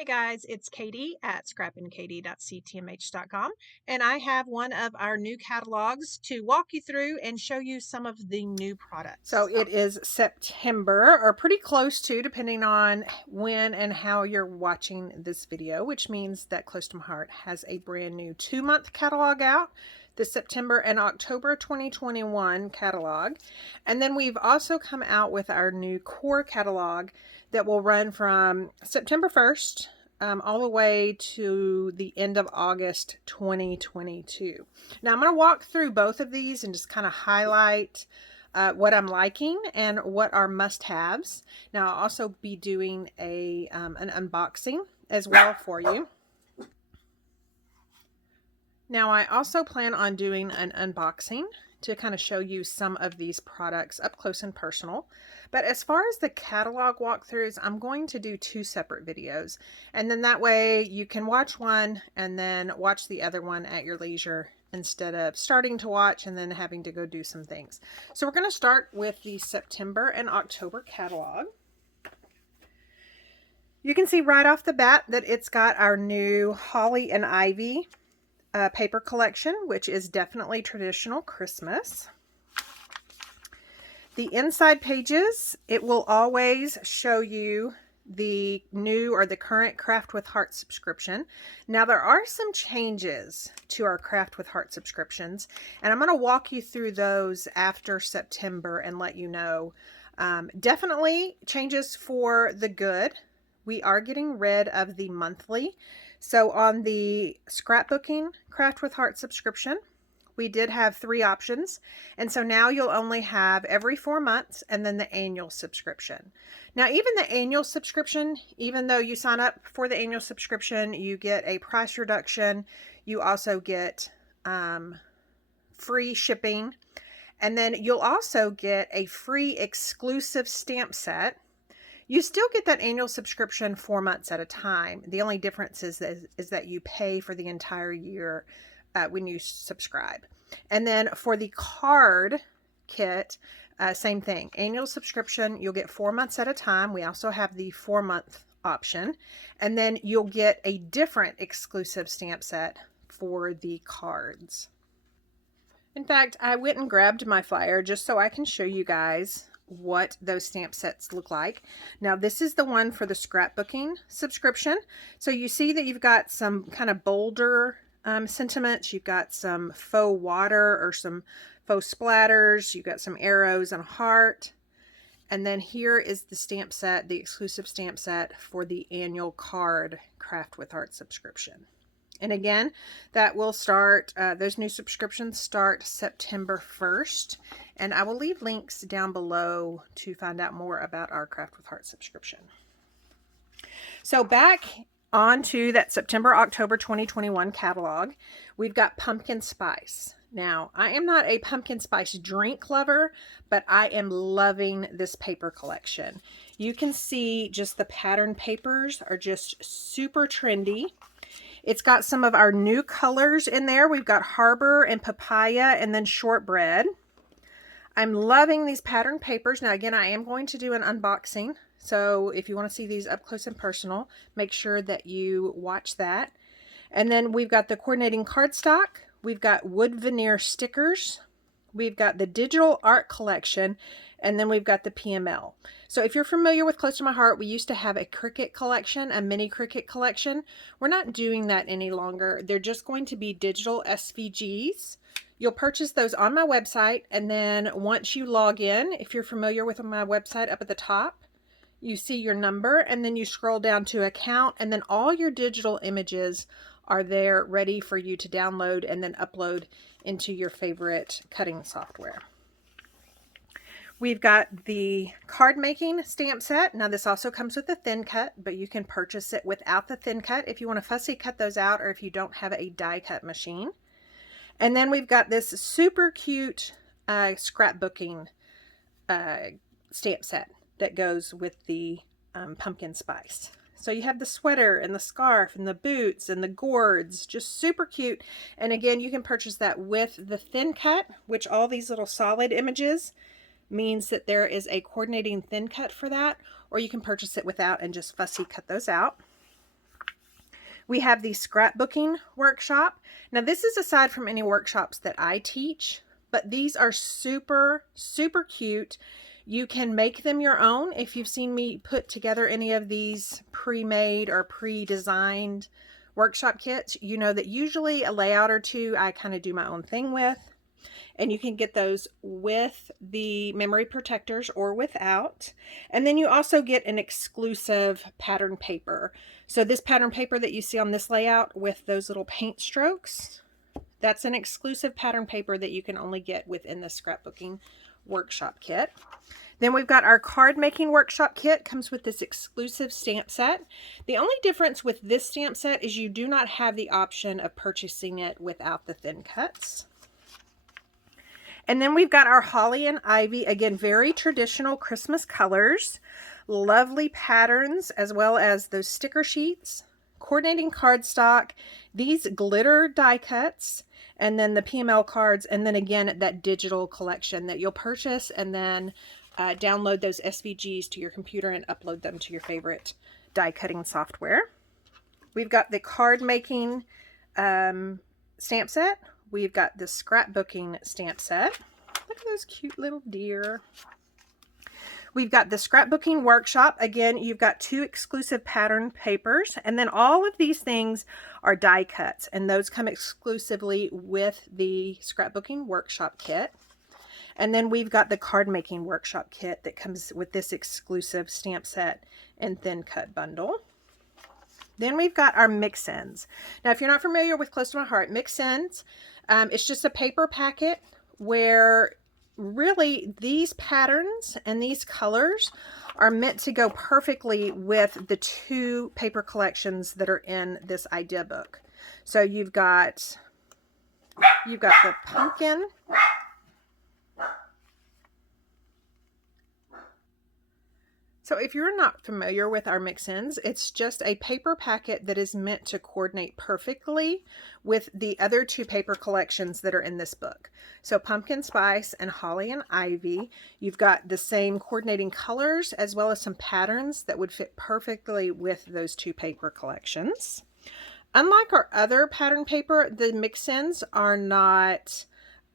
Hey guys, it's Katie at scrappinkaty.ctmh.com, and I have one of our new catalogs to walk you through and show you some of the new products. So it is September, or pretty close to, depending on when and how you're watching this video, which means that Close to My Heart has a brand new 2-month catalog out, the September and October 2021 catalog. And then we've also come out with our new core catalog that will run from September 1st all the way to the end of August 2022. Now I'm going to walk through both of these and just kind of highlight what I'm liking and what are must-haves. Now I'll also be doing an unboxing as well for you. Now I also plan on doing an unboxing to kind of show you some of these products up close and personal. But as far as the catalog walkthroughs, I'm going to do 2 separate videos. And then that way you can watch one and then watch the other one at your leisure instead of starting to watch and then having to go do some things. So we're going to start with the September and October catalog. You can see right off the bat that it's got our new Holly and Ivy paper collection, which is definitely traditional Christmas. The inside pages, it will always show you the new or the current Craft with Heart subscription. Now there are some changes to our Craft with Heart subscriptions, and I'm going to walk you through those after September and let you know. Definitely changes for the good. We are getting rid of the monthly. So on the scrapbooking Craft with Heart subscription, we did have 3 options. And so now you'll only have every 4 months and then the annual subscription. Now, even the annual subscription, even though you sign up for the annual subscription, you get a price reduction. You also get free shipping. And then you'll also get a free exclusive stamp set. You still get that annual subscription 4 months at a time. The only difference is that you pay for the entire year when you subscribe. And then for the card kit, same thing. Annual subscription, you'll get 4 months at a time. We also have the 4-month option. And then you'll get a different exclusive stamp set for the cards. In fact, I went and grabbed my flyer just so I can show you guys what those stamp sets look like. Now this is the one for the scrapbooking subscription. So you see that you've got some kind of bolder sentiments. You've got some faux water or some faux splatters. You've got some arrows and a heart. And then here is the stamp set, the exclusive stamp set for the annual card Craft with Heart subscription. And again, that will start, those new subscriptions start September 1st. And I will leave links down below to find out more about our Craft with Heart subscription. So back onto that September-October 2021 catalog, we've got pumpkin spice. Now, I am not a pumpkin spice drink lover, but I am loving this paper collection. You can see just the pattern papers are just super trendy. It's got some of our new colors in there. We've got Harbor and Papaya and then Shortbread. I'm loving these pattern papers. Now, again, I am going to do an unboxing. So if you want to see these up close and personal, make sure that you watch that. And then we've got the coordinating cardstock. We've got wood veneer stickers. We've got the digital art collection. And then we've got the PML. So if you're familiar with Close to My Heart, we used to have a Cricut collection, a mini Cricut collection. We're not doing that any longer. They're just going to be digital SVGs. You'll purchase those on my website, and then once you log in, if you're familiar with my website, up at the top, you see your number, and then you scroll down to account, and then all your digital images are there ready for you to download and then upload into your favorite cutting software. We've got the card making stamp set. Now this also comes with a thin cut, but you can purchase it without the thin cut if you want to fussy cut those out or if you don't have a die cut machine. And then we've got this super cute scrapbooking stamp set that goes with the pumpkin spice. So you have the sweater and the scarf and the boots and the gourds, just super cute. And again, you can purchase that with the thin cut, which all these little solid images means that there is a coordinating thin cut for that, or you can purchase it without and just fussy cut those out. We have the scrapbooking workshop. Now this is aside from any workshops that I teach, but these are super, super cute. You can make them your own. If you've seen me put together any of these pre-made or pre-designed workshop kits, you know that usually a layout or two I kind of do my own thing with. And you can get those with the memory protectors or without. And then you also get an exclusive pattern paper. So this pattern paper that you see on this layout with those little paint strokes, that's an exclusive pattern paper that you can only get within the scrapbooking workshop kit. Then we've got our card making workshop kit. Comes with this exclusive stamp set. The only difference with this stamp set is you do not have the option of purchasing it without the thin cuts. And then we've got our holly and ivy. Again, very traditional Christmas colors. Lovely patterns, as well as those sticker sheets, coordinating cardstock, these glitter die cuts, and then the PML cards, and then again that digital collection that you'll purchase and then download those SVGs to your computer and upload them to your favorite die cutting software. We've got the card making stamp set. We've got the scrapbooking stamp set. Look at those cute little deer. We've got the scrapbooking workshop. Again, you've got 2 exclusive pattern papers, and then all of these things are die cuts, and those come exclusively with the scrapbooking workshop kit. And then we've got the card making workshop kit that comes with this exclusive stamp set and thin cut bundle. Then we've got our mix-ins. Now, if you're not familiar with Close to My Heart, mix-ins, it's just a paper packet where really these patterns and these colors are meant to go perfectly with the 2 paper collections that are in this idea book. So you've got the pumpkin. So if you're not familiar with our mix-ins, it's just a paper packet that is meant to coordinate perfectly with the other 2 paper collections that are in this book. So pumpkin spice and holly and ivy, you've got the same coordinating colors as well as some patterns that would fit perfectly with those 2 paper collections. Unlike our other pattern paper, the mix-ins are not,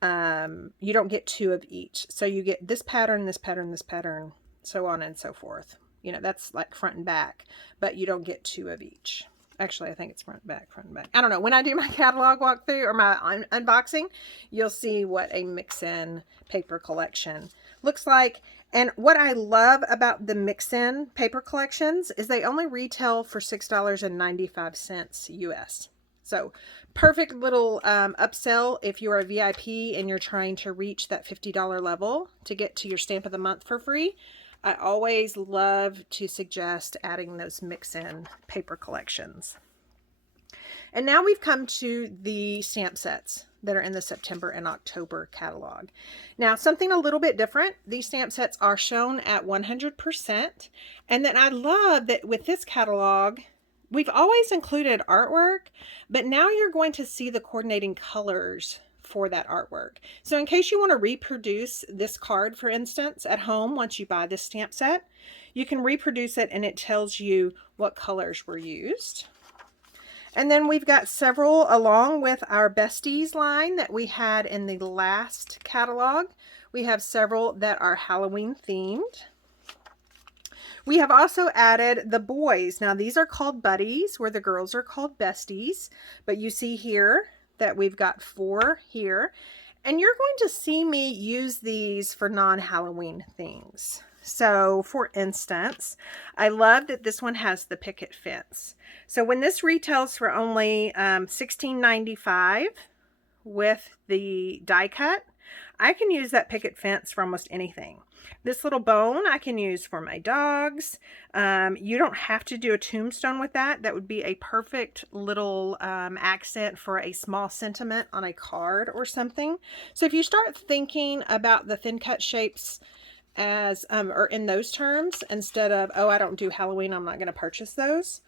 you don't get 2 of each. So you get this pattern, this pattern, this pattern, so on and so forth. You know, that's like front and back, but you don't get 2 of each. Actually, I think it's front and back, front and back. I don't know. When I do my catalog walkthrough or my unboxing, you'll see what a mix-in paper collection looks like. And what I love about the mix-in paper collections is they only retail for $6.95 US. So perfect little upsell if you're a VIP and you're trying to reach that $50 level to get to your stamp of the month for free. I always love to suggest adding those mix-in paper collections. And now we've come to the stamp sets that are in the September and October catalog. Now, something a little bit different. These stamp sets are shown at 100%. And then I love that with this catalog, we've always included artwork, but now you're going to see the coordinating colors for that artwork. So in case you want to reproduce this card, for instance, at home, once you buy this stamp set, you can reproduce it and it tells you what colors were used. And then we've got several along with our Besties line that we had in the last catalog. We have several that are Halloween themed. We have also added the boys. Now these are called buddies, where the girls are called besties, but you see here that we've got 4 here, and you're going to see me use these for non-Halloween things. So for instance, I love that this one has the picket fence. So when this retails for only $16.95 with the die cut, I can use that picket fence for almost anything. This little bone I can use for my dogs. You don't have to do a tombstone with that. That would be a perfect little accent for a small sentiment on a card or something. So if you start thinking about the thin cut shapes as or in those terms, instead of, oh, I don't do Halloween, I'm not going to purchase those,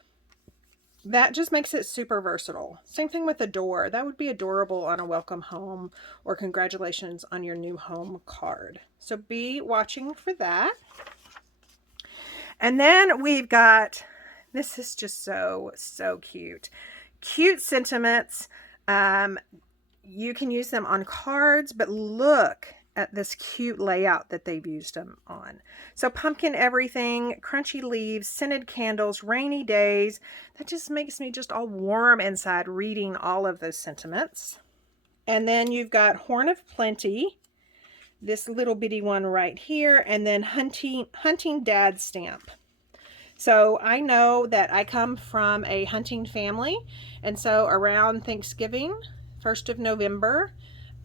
that just makes it super versatile. Same thing with a door. That would be adorable on a welcome home or congratulations on your new home card. So be watching for that. And then we've got This is just so cute. Cute sentiments. You can use them on cards, but look at this cute layout that they've used them on. So pumpkin everything, crunchy leaves, scented candles, rainy days. That just makes me just all warm inside reading all of those sentiments. And then you've got Horn of Plenty, this little bitty one right here, and then hunting dad stamp. So I know that I come from a hunting family, and so around Thanksgiving, 1st of November,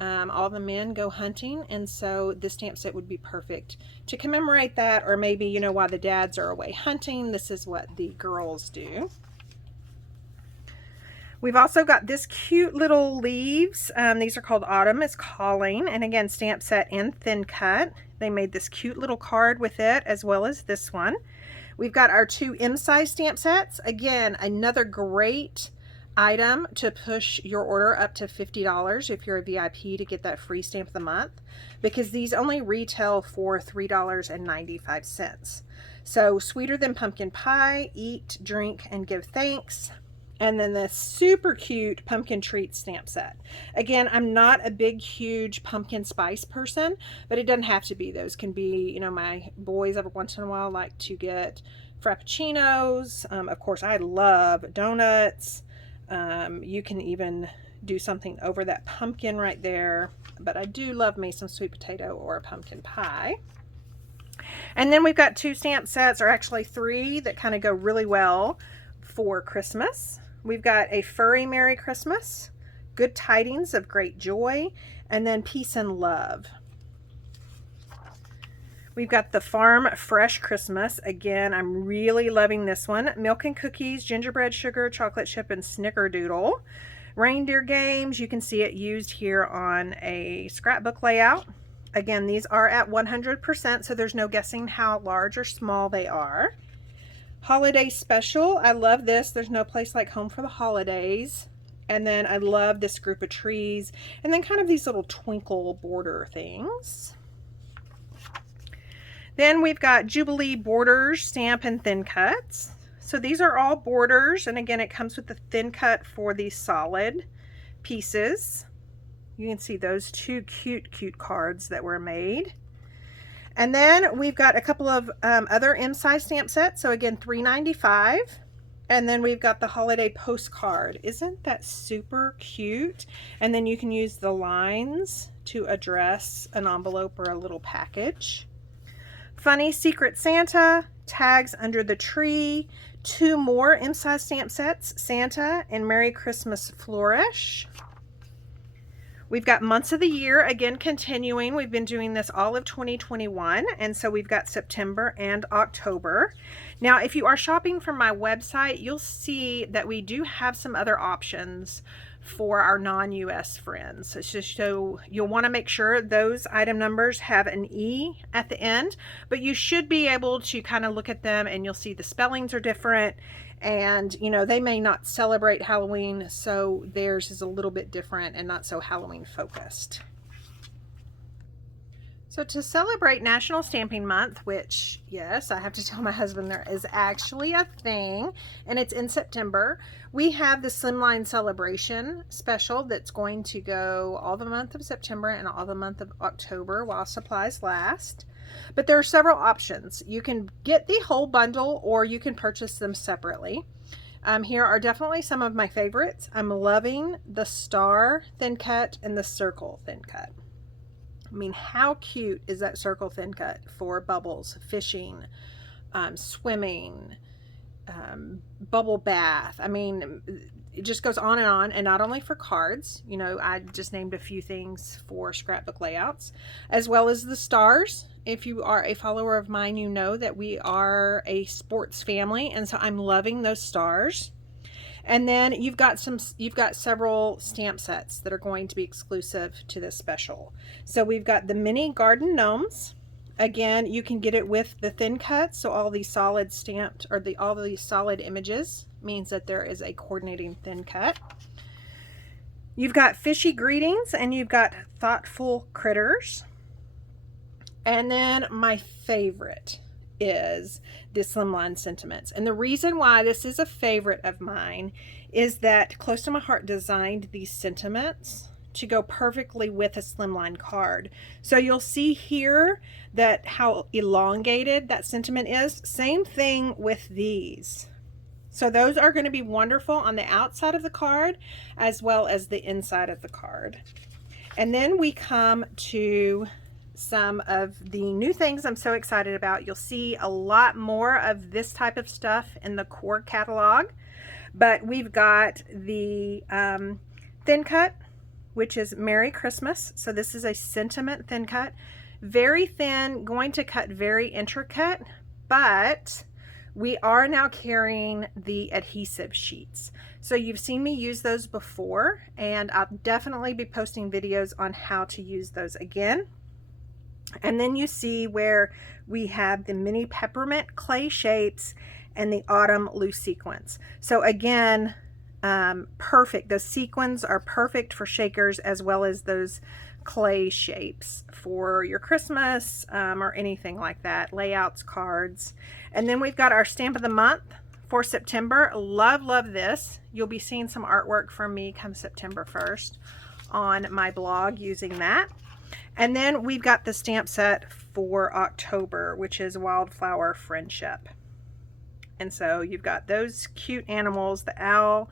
all the men go hunting, and so this stamp set would be perfect to commemorate that, or maybe, you know, while the dads are away hunting, this is what the girls do. We've also got this cute little leaves. These are called Autumn is Calling, and again, stamp set in thin cut. They made this cute little card with it, as well as this one. We've got our 2 M-size stamp sets. Again, another great item to push your order up to $50 if you're a VIP to get that free stamp of the month, because these only retail for $3.95. So Sweeter Than Pumpkin Pie, Eat, Drink, and Give Thanks. And then this super cute pumpkin treat stamp set. Again, I'm not a big, huge pumpkin spice person, but it doesn't have to be. Those can be, you know, my boys every once in a while like to get frappuccinos. Of course, I love donuts. You can even do something over that pumpkin right there, but I do love me some sweet potato or a pumpkin pie. And then we've got 2 stamp sets, or actually 3, that kind of go really well for Christmas. We've got a Furry Merry Christmas, Good Tidings of Great Joy, and then Peace and Love. We've got the Farm Fresh Christmas. Again, I'm really loving this one. Milk and Cookies, Gingerbread Sugar, Chocolate Chip, and Snickerdoodle. Reindeer Games, you can see it used here on a scrapbook layout. Again, these are at 100%, so there's no guessing how large or small they are. Holiday Special, I love this. There's no place like home for the holidays. And then I love this group of trees, and then kind of these little twinkle border things. Then we've got Jubilee Borders stamp and thin cuts. So these are all borders, and again, it comes with the thin cut for these solid pieces. You can see those 2 cute cards that were made. And then we've got a couple of other M-size stamp sets. So again, $3.95. And then we've got the holiday postcard. Isn't that super cute? And then you can use the lines to address an envelope or a little package. Funny Secret Santa, Tags Under the Tree, 2 more M-size stamp sets, Santa and Merry Christmas Flourish. We've got months of the year, again continuing. We've been doing this all of 2021, and so we've got September and October. Now, if you are shopping from my website, you'll see that we do have some other options for our non-US friends. It's just so you'll want to make sure those item numbers have an E at the end, but you should be able to kind of look at them and you'll see the spellings are different, and you know, they may not celebrate Halloween, so theirs is a little bit different and not so Halloween focused. So to celebrate National Stamping Month, which, yes, I have to tell my husband there is actually a thing, and it's in September, we have the Slimline Celebration special that's going to go all the month of September and all the month of October while supplies last. But there are several options. You can get the whole bundle or you can purchase them separately. Here are definitely some of my favorites. I'm loving the star thin cut and the circle thin cut. I mean, how cute is that circle thin cut for bubbles, fishing, swimming, bubble bath? I mean, it just goes on, and not only for cards. You know, I just named a few things for scrapbook layouts, as well as the stars. If you are a follower of mine, you know that we are a sports family, and so I'm loving those stars. And then you've got several stamp sets that are going to be exclusive to this special. So we've got the mini garden gnomes. Again, you can get it with the thin cut, so all these solid stamped, or all these solid images means that there is a coordinating thin cut. You've got fishy greetings, and you've got thoughtful critters. And then my favorite is the Slimline Sentiments. And the reason why this is a favorite of mine is that Close to My Heart designed these sentiments to go perfectly with a slimline card. So you'll see here that how elongated that sentiment is. Same thing with these. So those are going to be wonderful on the outside of the card as well as the inside of the card. And then we come to some of the new things I'm so excited about. You'll see a lot more of this type of stuff in the core catalog, but we've got the thin cut, which is Merry Christmas. So this is a sentiment thin cut, very thin, going to cut very intricate, but we are now carrying the adhesive sheets. So you've seen me use those before, and I'll definitely be posting videos on how to use those again. And then you see where we have the mini peppermint clay shapes and the autumn loose sequins. So again, perfect. Those sequins are perfect for shakers as well as those clay shapes for your Christmas or anything like that, layouts, cards. And then we've got our stamp of the month for September. Love this. You'll be seeing some artwork from me come September 1st on my blog using that. And then we've got the stamp set for October, which is Wildflower Friendship. And so you've got those cute animals, the owl.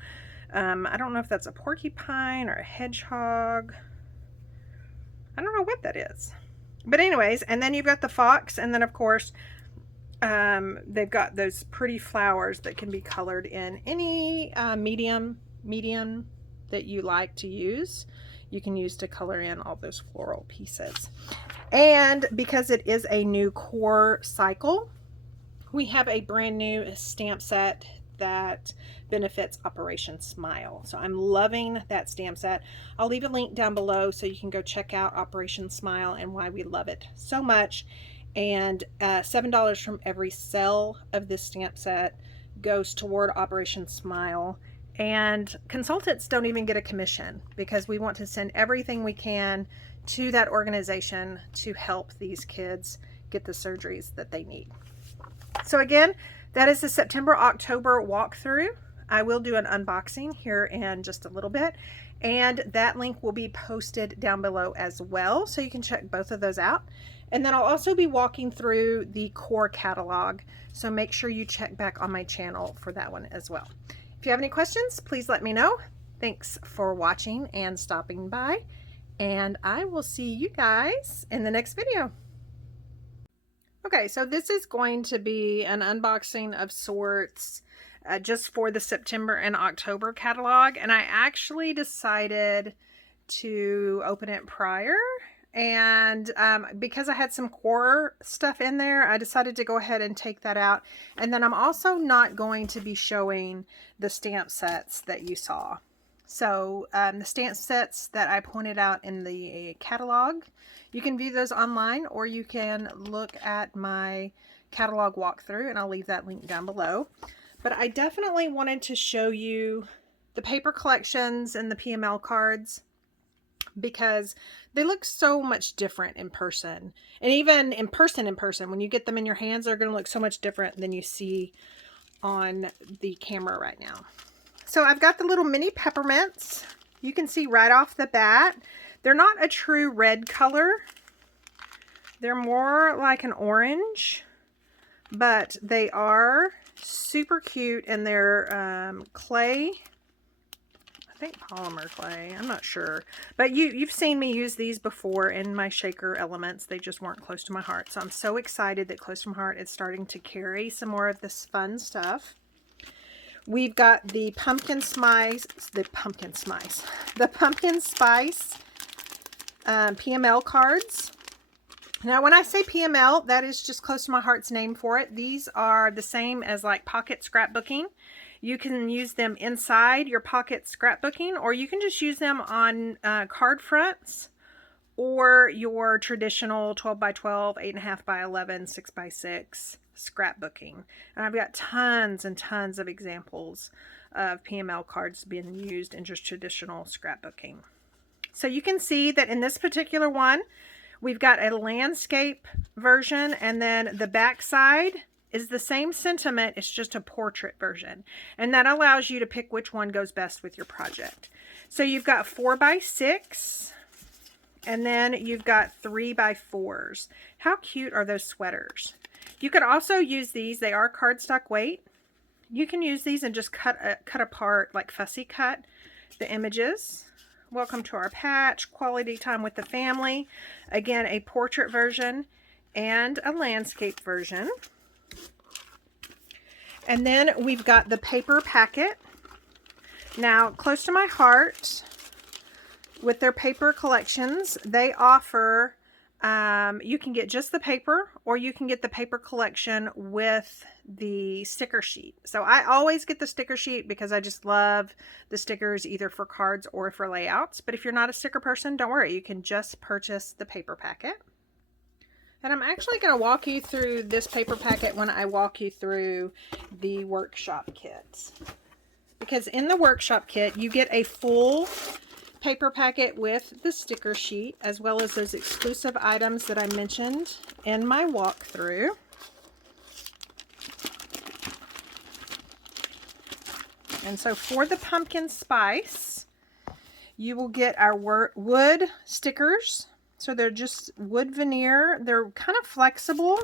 I don't know if that's a porcupine or a hedgehog. I don't know what that is. But anyways, and then you've got the fox. And then, of course, they've got those pretty flowers that can be colored in any medium that you like to use. You can use to color in all those floral pieces. And because it is a new core cycle, we have a brand new stamp set that benefits Operation Smile. So I'm loving that stamp set. I'll leave a link down below so you can go check out Operation Smile and why we love it so much. And $7 from every sale of this stamp set goes toward Operation Smile. And consultants don't even get a commission because we want to send everything we can to that organization to help these kids get the surgeries that they need. So again, that is the September-October walkthrough. I will do an unboxing here in just a little bit, and that link will be posted down below as well, so you can check both of those out. And then I'll also be walking through the core catalog, so make sure you check back on my channel for that one as well. If you have any questions, please let me know. Thanks for watching and stopping by, and I will see you guys in the next video. Okay, so this is going to be an unboxing of sorts just for the September and October catalog, and I actually decided to open it prior, and because I had some core stuff in there, I decided to go ahead and take that out. And then I'm also not going to be showing the stamp sets that you saw. So the stamp sets that I pointed out in the catalog, you can view those online, or you can look at my catalog walkthrough, and I'll leave that link down below. But I definitely wanted to show you the paper collections and the PML cards because they look so much different in person. And even in person, when you get them in your hands, they're going to look so much different than you see on the camera right now. So I've got the little mini peppermints. You can see right off the bat, they're not a true red color. They're more like an orange, but they are super cute, and they're clay. I think polymer clay. I'm not sure. But you've seen me use these before in my shaker elements. They just weren't Close to My Heart. So I'm so excited that Close to My Heart is starting to carry some more of this fun stuff. We've got the pumpkin spice PML cards. Now, when I say PML, that is just Close to My Heart's name for it. These are the same as like pocket scrapbooking. You can use them inside your pocket scrapbooking, or you can just use them on card fronts or your traditional 12 by 12, 8.5 by 11, 6 by 6 scrapbooking. And I've got tons and tons of examples of PML cards being used in just traditional scrapbooking. So you can see that in this particular one, We've got a landscape version, and then the back side is the same sentiment. It's just a portrait version. And that allows you to pick which one goes best with your project. So you've got 4x6, and then you've got 3x4s. How cute are those sweaters? You could also use these. They are cardstock weight. You can use these and just cut apart, like fussy cut the images. Welcome to our patch, quality time with the family. Again, a portrait version and a landscape version. And then we've got the paper packet. Now, close to my heart, with their paper collections, they offer, you can get just the paper, or you can get the paper collection with the sticker sheet. So I always get the sticker sheet because I just love the stickers, either for cards or for layouts. But if you're not a sticker person, don't worry, you can just purchase the paper packet. And I'm actually going to walk you through this paper packet when I walk you through the workshop kit. Because in the workshop kit, you get a full paper packet with the sticker sheet, as well as those exclusive items that I mentioned in my walkthrough. And so for the pumpkin spice, you will get our wood stickers. So they're just wood veneer. They're kind of flexible.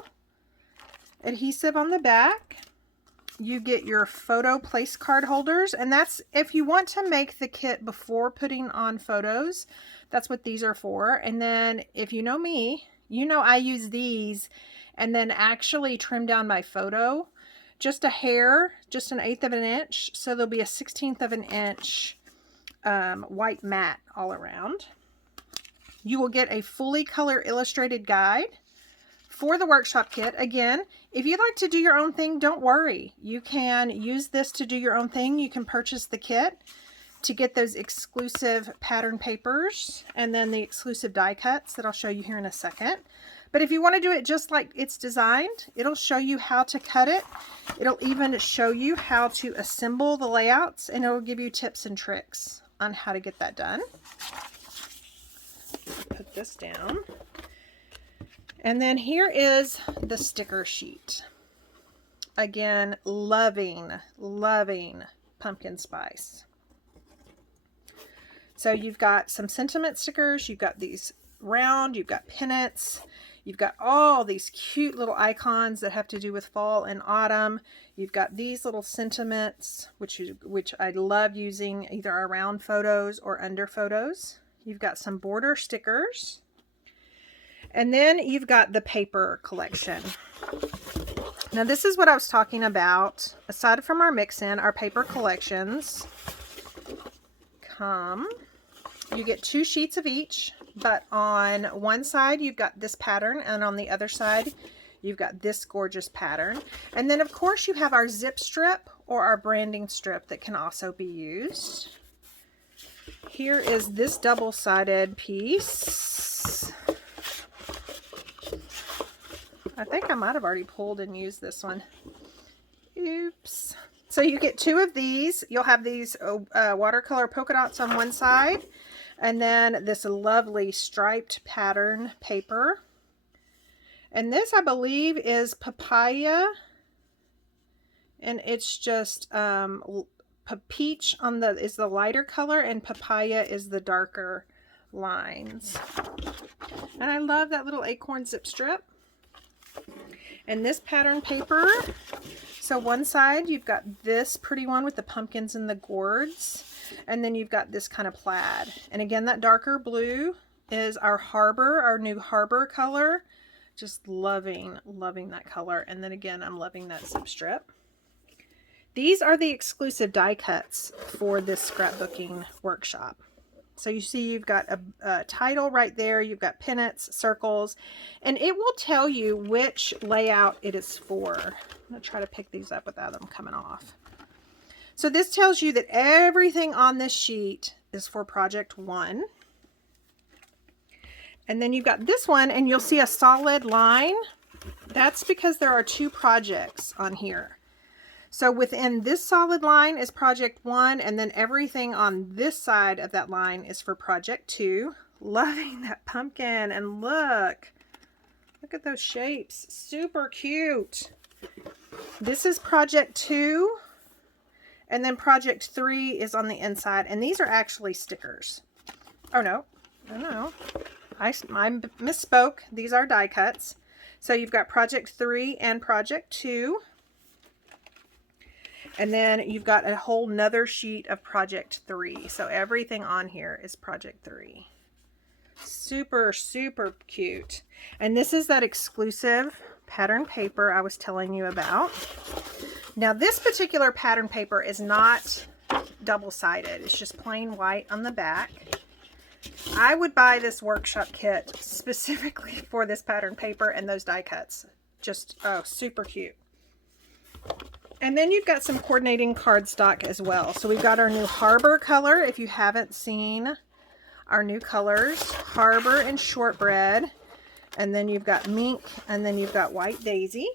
Adhesive on the back. You get your photo place card holders, and that's if you want to make the kit before putting on photos. That's what these are for. And then if you know me, you know I use these and then actually trim down my photo just a hair, just 1/8 of an inch, so there'll be a 1/16 of an inch white mat all around. You will get a fully color illustrated guide for the workshop kit. Again, if you'd like to do your own thing, don't worry. You can use this to do your own thing. You can purchase the kit to get those exclusive pattern papers and then the exclusive die cuts that I'll show you here in a second. But if you want to do it just like it's designed, it'll show you how to cut it. It'll even show you how to assemble the layouts, and it'll give you tips and tricks on how to get that done. Put this down. And then here is the sticker sheet. Again, loving pumpkin spice. So you've got some sentiment stickers, you've got these round, you've got pennants, you've got all these cute little icons that have to do with fall and autumn. You've got these little sentiments, which I love using either around photos or under photos. You've got some border stickers. And then you've got the paper collection. Now this is what I was talking about. Aside from our mix-in, our paper collections come, you get 2 sheets of each, but on one side you've got this pattern, and on the other side you've got this gorgeous pattern. And then of course you have our zip strip or our branding strip that can also be used. Here is this double-sided piece. I think I might have already pulled and used this one. Oops. So you get 2 of these. You'll have these watercolor polka dots on one side, and then this lovely striped pattern paper. And this, I believe, is papaya, and it's just peach is the lighter color, and papaya is the darker lines. And I love that little acorn zip strip. And this pattern paper, so one side you've got this pretty one with the pumpkins and the gourds, and then you've got this kind of plaid. And again, that darker blue is our harbor, our new harbor color. Just loving that color. And then again, I'm loving that zip strip. These are the exclusive die cuts for this scrapbooking workshop. So you see you've got a title right there, you've got pennants, circles, and it will tell you which layout it is for. I'm going to try to pick these up without them coming off. So this tells you that everything on this sheet is for project 1. And then you've got this one, and you'll see a solid line. That's because there are 2 projects on here. So within this solid line is project 1, and then everything on this side of that line is for project 2, Loving that pumpkin. And look at those shapes. Super cute. This is project 2. And then project 3 is on the inside. And these are actually stickers. Oh, no. No. I misspoke. These are die cuts. So you've got project 3 and project 2. And then you've got a whole nother sheet of project 3. So everything on here is project 3. Super, super cute. And this is that exclusive pattern paper I was telling you about. Now this particular pattern paper is not double-sided. It's just plain white on the back. I would buy this workshop kit specifically for this pattern paper and those die cuts. Just, oh, super cute. And then you've got some coordinating cardstock as well. So we've got our new Harbor color. If you haven't seen our new colors, Harbor and Shortbread. And then you've got Mink, and then you've got White Daisy.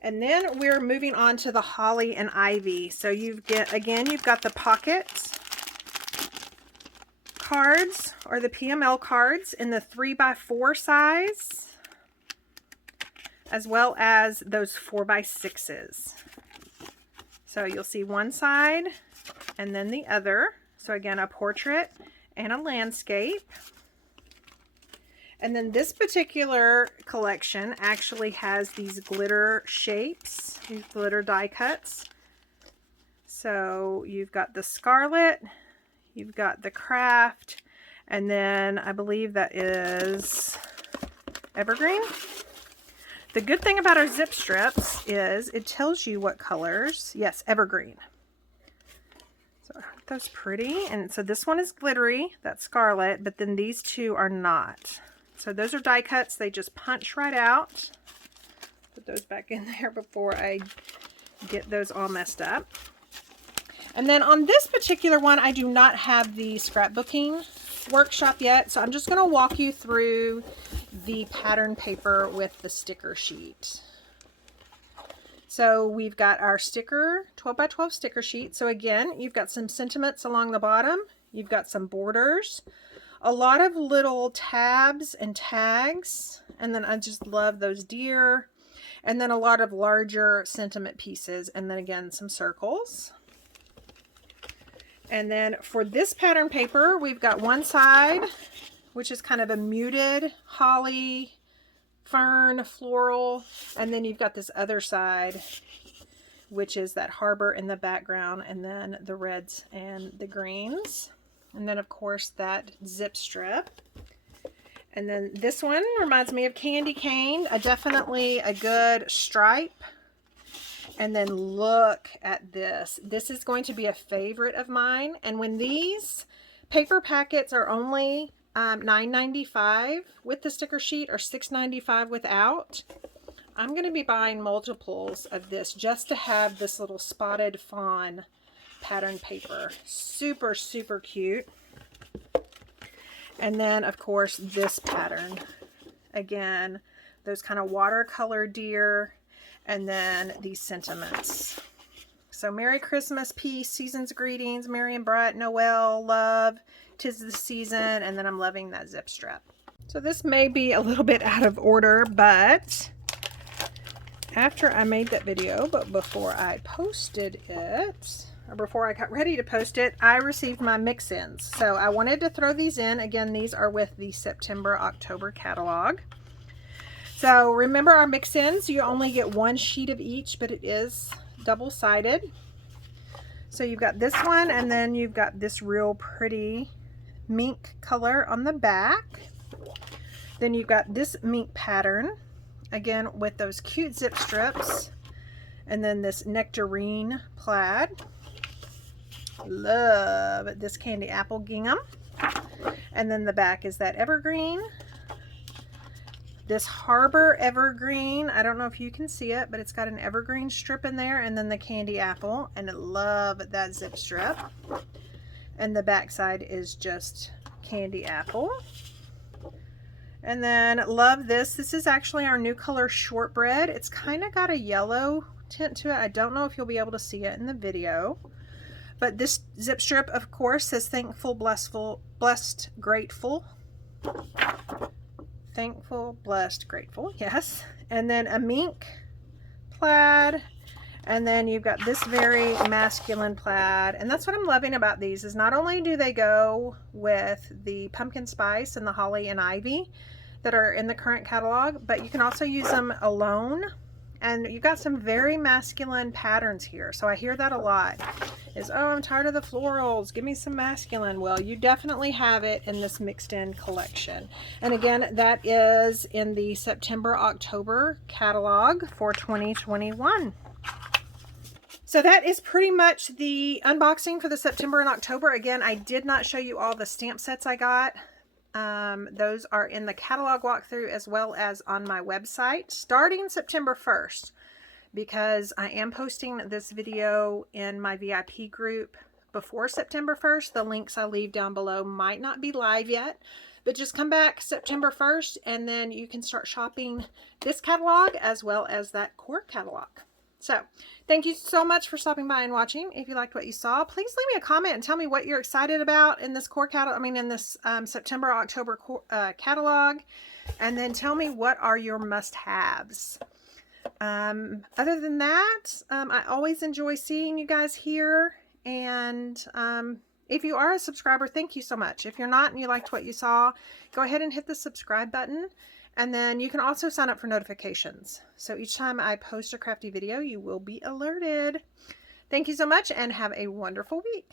And then we're moving on to the Holly and Ivy. So you've got the pockets cards, or the PML cards, in the 3x4 size, as well as those 4x6s. So you'll see one side and then the other. So again, a portrait and a landscape. And then this particular collection actually has these glitter shapes, these glitter die cuts. So you've got the Scarlet, you've got the Craft, and then I believe that is Evergreen. The good thing about our zip strips is it tells you what colors. Yes, Evergreen. So aren't those pretty? And so this one is glittery, that's Scarlet, but then these two are not. So those are die cuts. They just punch right out. Put those back in there before I get those all messed up. And then on this particular one, I do not have the scrapbooking workshop yet. So I'm just going to walk you through the pattern paper with the sticker sheet. So we've got our sticker, 12x12 sticker sheet. So again, you've got some sentiments along the bottom. You've got some borders, a lot of little tabs and tags. And then I just love those deer. And then a lot of larger sentiment pieces. And then again, some circles. And then for this pattern paper, we've got one side, which is kind of a muted holly, fern, floral. And then you've got this other side, which is that harbor in the background, and then the reds and the greens. And then of course that zip strip. And then this one reminds me of Candy Cane, definitely a good stripe. And then look at this. This is going to be a favorite of mine. And when these paper packets are only $9.95 with the sticker sheet or $6.95 without, I'm going to be buying multiples of this just to have this little spotted fawn pattern paper. Super, super cute. And then, of course, this pattern. Again, those kind of watercolor deer. And then these sentiments. So Merry Christmas, peace, season's greetings, Merry and bright, Noel, love, 'tis the season, and then I'm loving that zip strip. So this may be a little bit out of order, but after I made that video, but before I posted it, or before I got ready to post it, I received my mix-ins. So I wanted to throw these in. Again, these are with the September-October catalog. So remember our mix-ins, you only get one sheet of each, but it is double-sided. So you've got this one, and then you've got this real pretty mink color on the back. Then you've got this mink pattern, again with those cute zip strips, and then this nectarine plaid. Love this candy apple gingham. And then the back is that evergreen. This Harbor Evergreen, I don't know if you can see it, but it's got an evergreen strip in there, and then the candy apple, and I love that zip strip. And the back side is just candy apple. And then love this. This is actually our new color Shortbread. It's kind of got a yellow tint to it. I don't know if you'll be able to see it in the video, But this zip strip, of course, says thankful, blessed, grateful. Thankful, blessed, grateful, yes. And then a mink plaid. And then you've got this very masculine plaid. And that's what I'm loving about these, is not only do they go with the pumpkin spice and the holly and ivy that are in the current catalog, but you can also use them alone. And you've got some very masculine patterns here. So I hear that a lot, is, oh, I'm tired of the florals, give me some masculine. Well, you definitely have it in this mixed in collection. And again, that is in the September-October catalog for 2021. So that is pretty much the unboxing for the September and October. Again, I did not show you all the stamp sets I got. Those are in the catalog walkthrough as well as on my website starting September 1st, because I am posting this video in my VIP group before September 1st. The links I leave down below might not be live yet, but just come back September 1st and then you can start shopping this catalog as well as that core catalog. So thank you so much for stopping by and watching. If you liked what you saw, please leave me a comment and tell me what you're excited about in this core catalog. I mean, in this September, October catalog, and then tell me what are your must-haves. Other than that, I always enjoy seeing you guys here. And if you are a subscriber, thank you so much. If you're not and you liked what you saw, go ahead and hit the subscribe button. And then you can also sign up for notifications. So each time I post a crafty video, you will be alerted. Thank you so much and have a wonderful week.